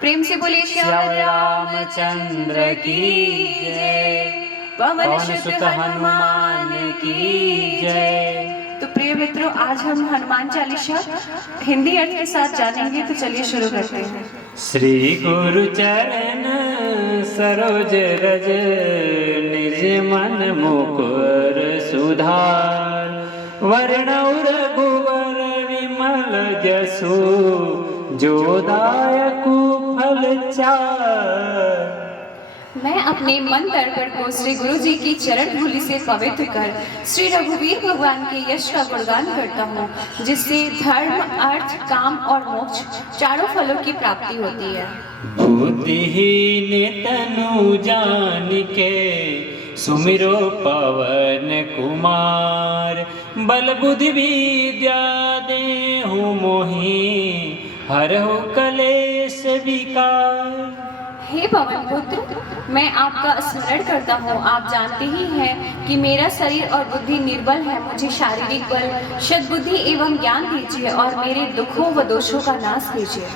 प्रेम से बोले श्याम रामचंद्र की जय, पवन सुत हनुमान की जय। तो प्रिय मित्रों, आज हम हनुमान चालीसा हिंदी अर्थ के साथ जानेंगे, तो चलिए शुरू करते हैं। श्री गुरु चरण सरोज रज, निज मन मुकुर सुधार, वर्णौ रघुवर विमल जसु, जो दायकु फल चार। मैं अपने मन तर्पण को श्री गुरु जी की चरण धूलि से पवित्र कर श्री रघुवीर भगवान के यश का गुणगान करता हूँ, जिससे धर्म, अर्थ, काम और मोक्ष चारों फलों की प्राप्ति होती है। बुद्धिहीन तनु जानिके, सुमिरो पवन कुमार, बल बुद्धि विद्या देहु मोहि, हरहु कलेश विकार। हे पवन पुत्र, मैं आपका स्मरण करता हूँ। आप जानते ही हैं कि मेरा शरीर और बुद्धि निर्बल है। मुझे शारीरिक बल, सद्बुद्धि एवं ज्ञान दीजिए और मेरे दुखों व दोषों का नाश कीजिए।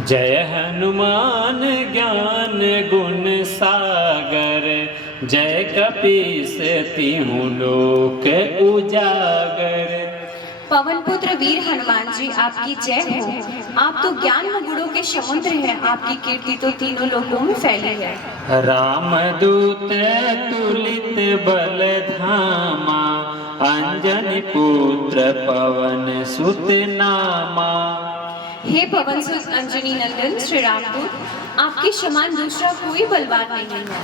जय हनुमान ज्ञान गुण सागर, जय कपीस तिहुँ लोक उजागर। पवन पुत्र वीर हनुमान जी, आपकी जय हो। आप तो ज्ञान व गुणों के समुद्र हैं। आपकी कीर्ति तो तीनों लोकों में फैली है। रामदूत तुलित बल धामा, अंजनी पुत्र पवन सुत नामा। हे पवन सुत अंजनी नंदन श्री रामदूत, आपके समान दूसरा कोई बलवान नहीं है।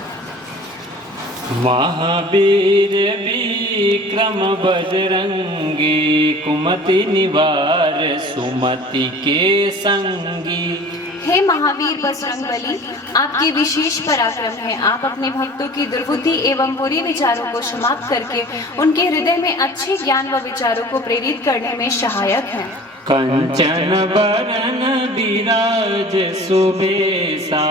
महावीर विक्रम बजरंगी, कुमति निवार सुमति के संगी। हे महावीर बजरंगबली, आपके विशेष पराक्रम है। आप अपने भक्तों की दुर्बुद्धि एवं बुरे विचारों को समाप्त करके उनके हृदय में अच्छे ज्ञान व विचारों को प्रेरित करने में सहायक हैं। कंचन बरन विराज सुबेसा,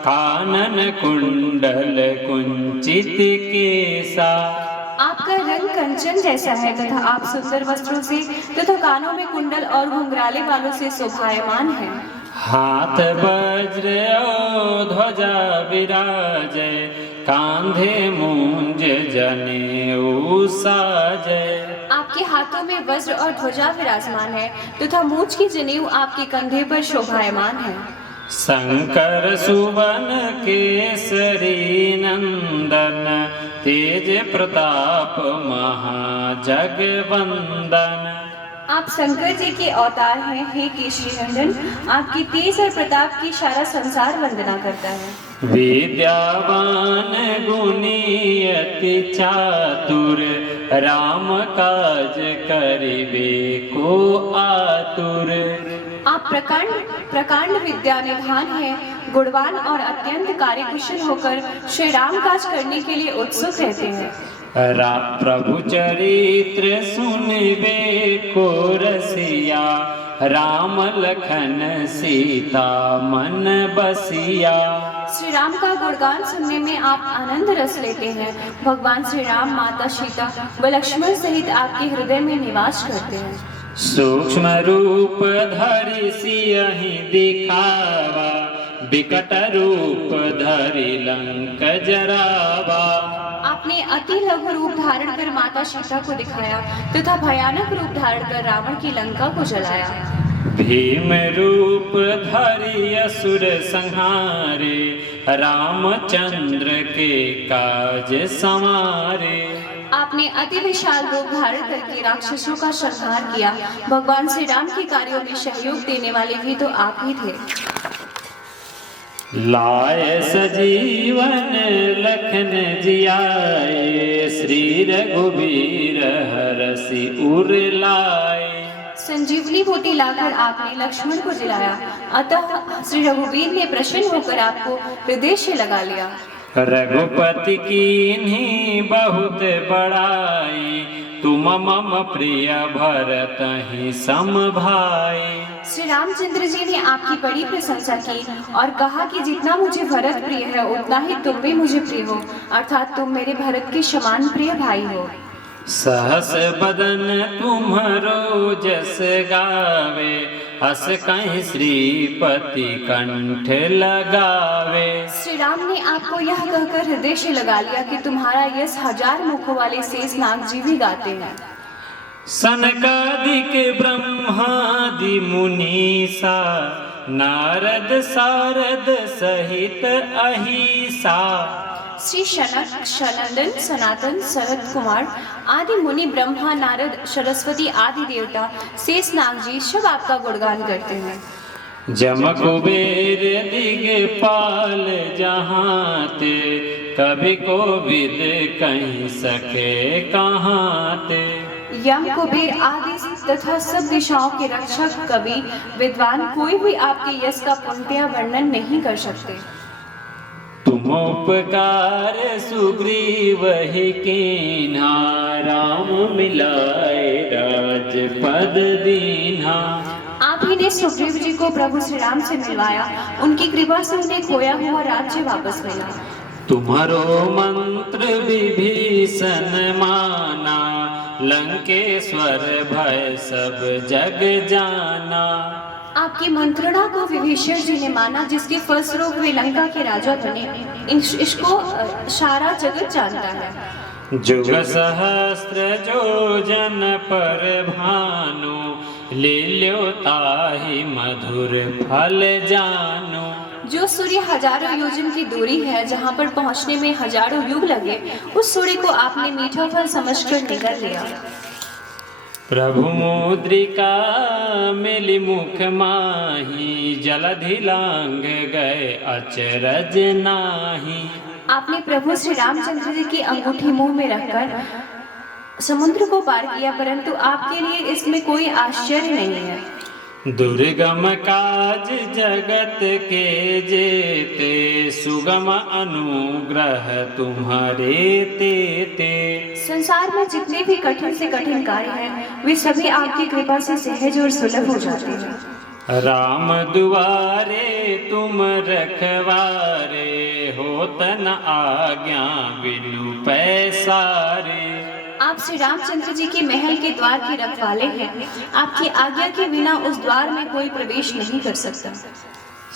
कानन कुंडल कुंचित केसा। आपका रंग कंचन जैसा है तथा आप सुंदर वस्त्रों से तथा कानों में कुंडल और घुंघराले बालों से शोभायमान हैं। हाथ वज्र और ध्वजा विराजय, कांधे मूंज जनेऊ साजय। आपके हाथों में वज्र और ध्वजा विराजमान है तथा मूंछ की जनेऊ आपके कंधे पर शोभायमान है। शंकर सुवन केसरी नंदन, तेज प्रताप महाजगवंदन। आप शंकर जी के अवतार हैं। हे केशरी नंदन, आपकी तेज और प्रताप की सारा संसार वंदना करता है। विद्यावान गुणी अति चातुर, राम काज करिबे को आतुर। आप प्रकांड विद्या निधान हैं, गुणवान और अत्यंत कार्यकुशल होकर श्री राम काज करने के लिए उत्सुक रहते हैं। प्रभु चरित्र सुनिबे को रसिया, राम लखन सीता मन बसिया। श्री राम का गुणगान सुनने में आप आनंद रस लेते हैं। भगवान श्री राम, माता सीता व लक्ष्मण सहित आपके हृदय में निवास करते हैं। सूक्ष्म रूप धरि सियहि दिखावा, विकट रूप धरि लंक जरावा। आपने अति लघु रूप धारण कर माता सीता को दिखाया तथा भयानक रूप धारण कर रावण की लंका को जलाया। भीम रूप धरि असुर संहारे, रामचंद्र के काज संवारे। आपने अति विशाल रूप धारण करके राक्षसों का संहार किया। भगवान श्री राम के कार्यों में सहयोग देने वाले भी तो आप ही थे। लाए सजीवन लखन जियाए, श्री रघुबीर हरषि उर लाए। संजीवनी बूटी लाकर आपने लक्ष्मण को जिलाया, अतः श्री रघुवीर ने प्रसन्न होकर आपको हृदय से लगा लिया। रघुपति कीन्ही बहुत बड़ाई, तुम मम प्रिय भरतहि सम भाई। श्री रामचंद्र जी ने आपकी बड़ी प्रशंसा की और कहा कि जितना मुझे भरत प्रिय है उतना ही तुम भी मुझे प्रिय हो, अर्थात तुम मेरे भरत के समान प्रिय भाई हो। सहस बदन तुम्हारो जस गावे, हस कहीं श्रीपति कंठ लगावे। श्री राम ने आपको यह कहकर हृदय से लगा लिया कि तुम्हारा यश 1000 मुखों वाले शेषनाग जी भी गाते हैं। सनकादिक ब्रह्मादि मुनीसा, नारद सारद सहित अहिसा। श्री शनक, सनंदन, सनातन, शरद कुमार आदि मुनि, ब्रह्मा, नारद, सरस्वती आदि देवता, शेषनाग जी सब आपका गुणगान करते हैं। जम कुबेर दिगपाल जहाँ ते, कभी को विद कहीं सके कहाँ ते। यम, कुबेर आदि तथा सब दिशाओं के रक्षक कवि विद्वान कोई भी आपके यश का पूर्णतया वर्णन नहीं कर सकते। तुम उपकार सुग्रीव ही कीन्हा, राम मिलाए राजपद दीन्हा। आप ही ने सुग्रीव जी को प्रभु श्री राम से मिलवाया, उनकी कृपा से उन्हें खोया हुआ राज्य वापस मिला। तुम्हारो मंत्र विभीषण माना, लंकेश्वर भय सब जग जाना। आपकी मंत्रणा को विभीषण जी ने माना, जिसके फलस्वरूप वे लंका के राजा बने। इसको सारा जगत जानता है। जुग सहस्त्र जो जन पर भानु, लील्यो ताहि मधुर फल जानु। जो सूर्य हजारों योजन की दूरी है, जहाँ पर पहुँचने में हजारों युग लगे, उस सूर्य को आपने मीठा फल समझकर निगल लिया। प्रभु मुद्रिका मिली मुख माही, जलधि लांग गए अचरज नाही। आपने प्रभु श्री रामचंद्र जी की अंगूठी मुंह में रखकर समुद्र को पार किया, परंतु आपके लिए इसमें कोई आश्चर्य नहीं है। दुर्गम काज जगत के जेते, सुगम अनुग्रह तुम्हारे तेते। संसार में जितने भी कठिन से कठिन कार्य हैं, वे सभी आपकी कृपा से सहज और सुलभ हो जाते हैं। राम दुआरे तुम रखवारे, होत न आज्ञा बिनु पैसारे। आप श्री रामचंद्र जी के महल के द्वार के रखवाले हैं। आपकी आज्ञा के बिना उस द्वार में कोई प्रवेश नहीं कर सकता।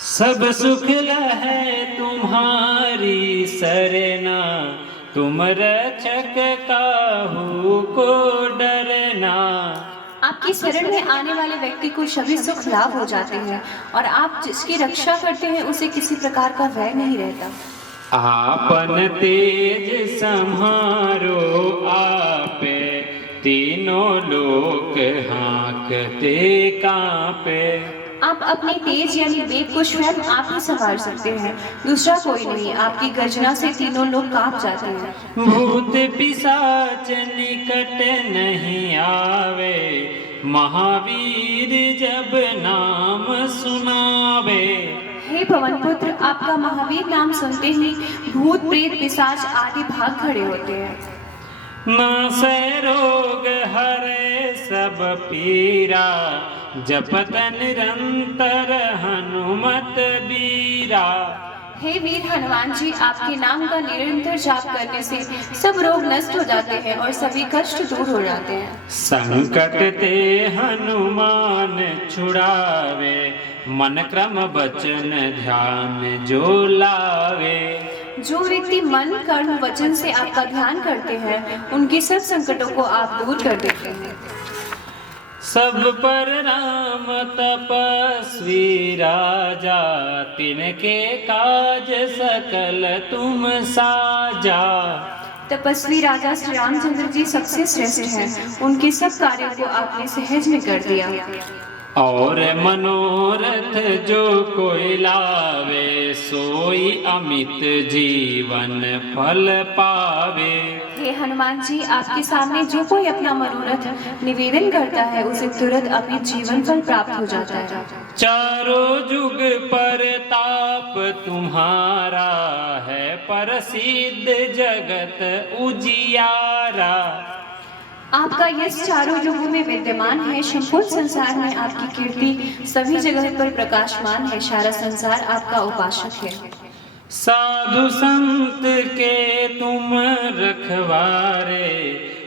सब सुख है तुम्हारी सरना, तुम रक्षक काहू को डरना। आपकी शरण में आने वाले व्यक्ति को सभी सुख लाभ हो जाते हैं, और आप जिसकी रक्षा करते हैं उसे किसी प्रकार का भय नहीं रहता। आपन तेज सम्हारो आपे, तीनों लोक हाँकते कांपे। आप अपने तेज यानी वेग को स्वयं आप ही संभाल सकते हैं, दूसरा कोई नहीं। आपकी गर्जना से तीनों लोग कांप जाते हैं। भूत पिशाच निकट नहीं आवे, महावीर जब नाम सुनावे। हे पवन पुत्र, आपका महावीर नाम सुनते ही भूत प्रेत पिशाच आदि भाग खड़े होते हैं। नासै रोग हरे सब पीरा, जपत निरंतर हनुमत बीरा। हे वीर हनुमान जी, आपके नाम का निरंतर जाप करने से सब रोग नष्ट हो जाते हैं और सभी कष्ट दूर हो जाते हैं। संकट ते हनुमान छुड़ावे, मन क्रम वचन ध्यान जो लावे। जो व्यक्ति मन कर्म वचन से आपका ध्यान करते हैं, उनके सब संकटों को आप दूर कर देते हैं। सब पर राम तपस्वी राजा, तिनके काज सकल तुम साजा। तपस्वी राजा श्री रामचंद्र जी सबसे श्रेष्ठ हैं, उनके सब कार्यों को आपने सहज में कर दिया। और मनोरथ जो कोई लावे, सोई अमित जीवन फल पावे। हे हनुमान जी, आपके सामने जो कोई अपना मनोरथ निवेदन करता है, उसे तुरंत अमित जीवन फल प्राप्त हो जाता है। चारों जुग पर ताप तुम्हारा है, प्रसिद्ध जगत उजियारा। आपका यश चारों युगों में विद्यमान है, संपूर्ण संसार में आपकी कीर्ति सभी जगह पर प्रकाशमान है। सारा संसार आपका उपासक है। साधु संत के तुम रखवारे,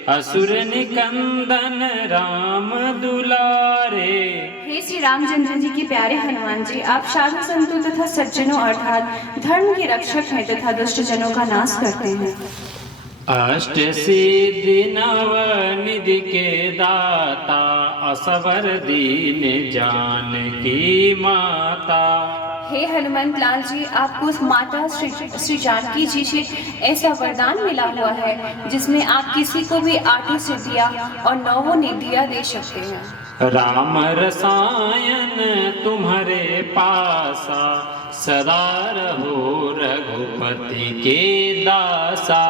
असुर निकंदन राम दुलारे। हे श्री रामचंद्र जी के प्यारे हनुमान जी, आप साधु संतों तथा सज्जनों अर्थात धर्म के रक्षक हैं तथा दुष्ट जनों का नाश करते हैं। अष्ट सिद्धि नव निधि के दाता, असवर दीन जानकी माता। हे हनुमंत लाल जी, आपको माता श्री जानकी जी से ऐसा वरदान मिला हुआ है जिसमें आप किसी को भी 8 सिद्धियां और 9 निधियां दे सकते हैं। राम रसायन तुम्हारे पासा, सदा रहो रघुपति के दासा।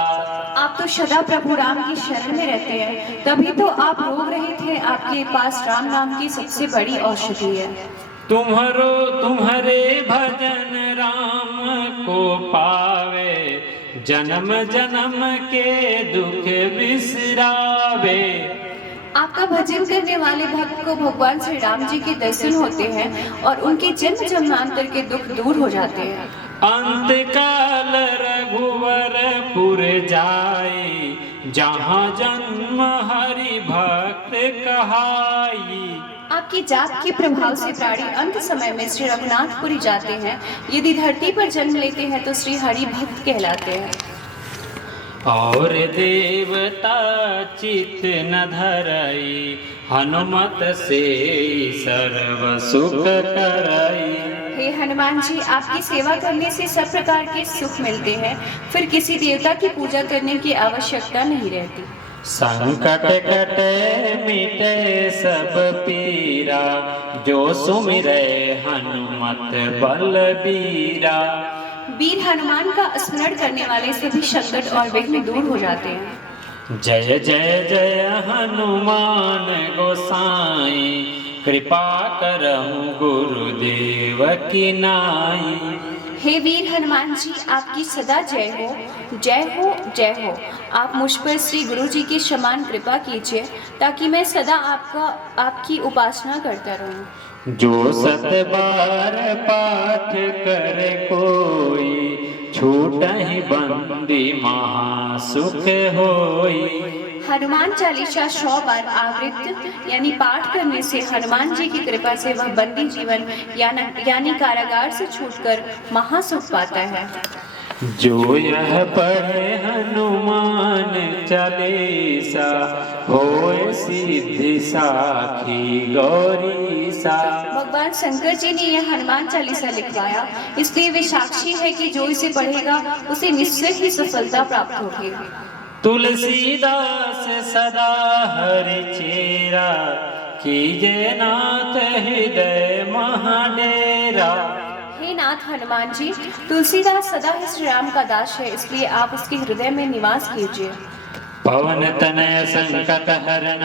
आप तो सदा प्रभु राम की शरण में रहते हैं, तभी तो आप रोग रहित हैं। आपके पास राम नाम की सबसे बड़ी औषधि है। तुम्हारे भजन राम को पावे, जन्म जन्म के दुख बिसरावे। आपका भजन करने वाले भक्त को भगवान श्री राम जी के दर्शन होते हैं और उनके जन्म जन्मांतर के दुख दूर हो जाते हैं। अंत काल रघुवरपुर जाए, जहाँ जन्म हरि भक्त कहाई। आपकी जाप के प्रभाव से प्राणी अंत समय में श्री रघुनाथपुरी जाते हैं। यदि धरती पर जन्म लेते हैं तो श्री हरि भक्त कहलाते हैं। और देवता चित न धरई, हनुमत से सर्व सुख करई। हे हनुमान जी, आपकी सेवा करने से सब प्रकार के सुख मिलते हैं, फिर किसी देवता की पूजा करने की आवश्यकता नहीं रहती। संकट कटे मिटे सब पीरा, जो सुमिरै हनुमत बलबीरा। वीर हनुमान का स्मरण करने वाले सभी संकट और विघ्न दूर हो जाते हैं। जय जय जय हनुमान गोसाई, कृपा करहु गुरुदेव की नाई। हे वीर हनुमान जी, आपकी सदा जय हो, जय हो, जय हो। आप मुझ पर श्री गुरु जी की समान कृपा कीजिए ताकि मैं सदा आपकी उपासना करता रहूं। जो 7 बार पाठ करे कोई, छूटहि बंदी महासुख होई। हनुमान चालीसा 100 बार आवृत्त यानी पाठ करने से हनुमान जी की कृपा से वह बंदी जीवन यानी कारागार से छूटकर महासुख पाता है। जो यह पढ़े हनुमान चालीसा, होए सिद्धि साखी गौरीसा। भगवान शंकर जी ने यह हनुमान चालीसा लिखवाया, इसलिए वे साक्षी है कि जो इसे पढ़ेगा उसे निश्चय ही सफलता प्राप्त होगी। तुलसीदास सदा हरि चेरा, कीजे नाथ हृदय महाडेरा। हे नाथ हनुमान जी, तुलसीदास सदा ही श्री राम का दास है, इसलिए आप उसके हृदय में निवास कीजिए। पवन तनय संकट हरण,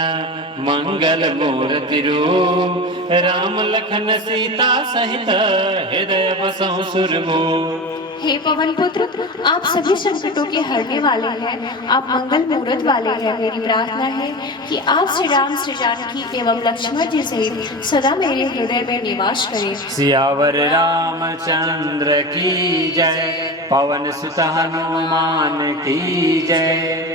मंगल मूर्ति रूप। राम लखन सीता सहित, हृदय बसहु सुरभूप। हे पवन पुत्र, आप सभी संकटों के हरने वाले हैं, आप मंगल मूर्त वाले हैं। मेरी प्रार्थना है कि आप श्री राम, श्री जानकी एवं लक्ष्मण जी सहित सदा मेरे हृदय में निवास करें। सियावर रामचंद्र की जय, पवन सुत हनुमान की जय।